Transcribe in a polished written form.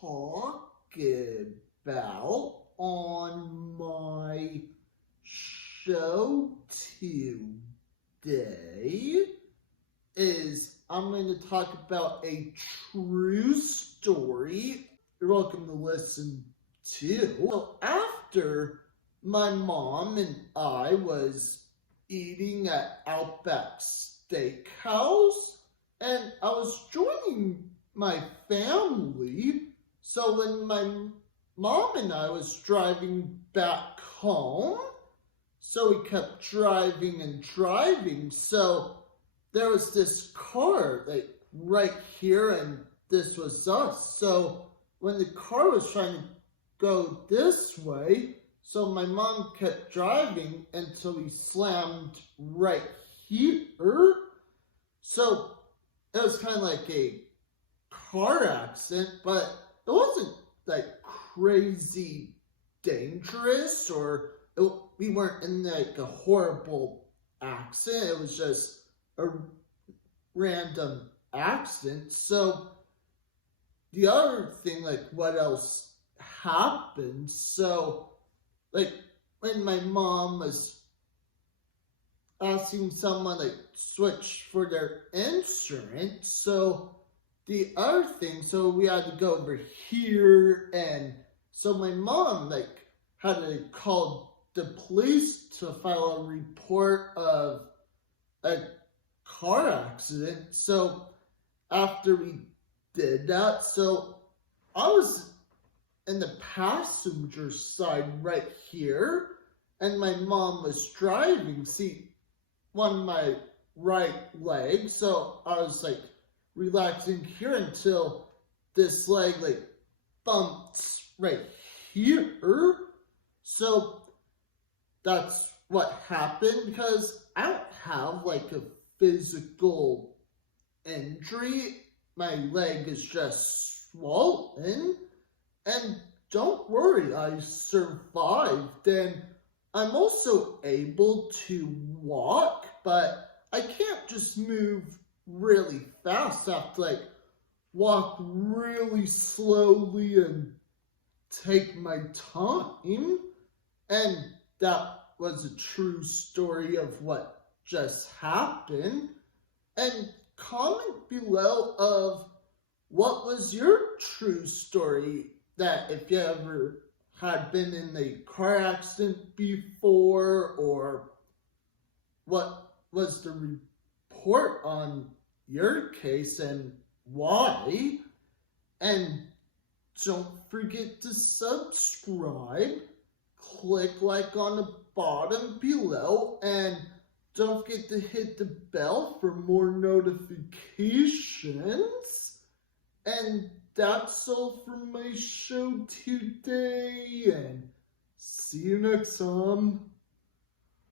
talk about on my show today is I'm going to talk about a true story you're welcome to listen to. So after my mom and I was eating at Outback Steakhouse, and I was joining my family. So when my mom and I was driving back home, so we kept driving and driving. So there was this car like right here, and this was us. So when the car was trying to go this way, so my mom kept driving until we slammed right here. So it was kind of like a car accident, but it wasn't like crazy dangerous, or we weren't in like a horrible accident. It was just a random accident. So the other thing, like what else happened? So like when my mom was asking someone like switch for their insurance, so the other thing, so we had to go over here, and so my mom like had to call the police to file a report of a car accident. So after we did that, so I was in the passenger side right here, and my mom was driving seat on my right leg. So I was like relaxing here until this leg like bumped right here. So that's what happened, because I don't have like a physical injury. My leg is just swollen. And don't worry, I survived. And I'm also able to walk, but I can't just move really fast. I have to like walk really slowly and take my time. And that was a true story of what just happened. And comment below of what was your true story, that if you ever had been in a car accident before, or what was the report on your case and why. And don't forget to subscribe, click like on the bottom below, and don't forget to hit the bell for more notifications. And that's all for my show today, and see you next time.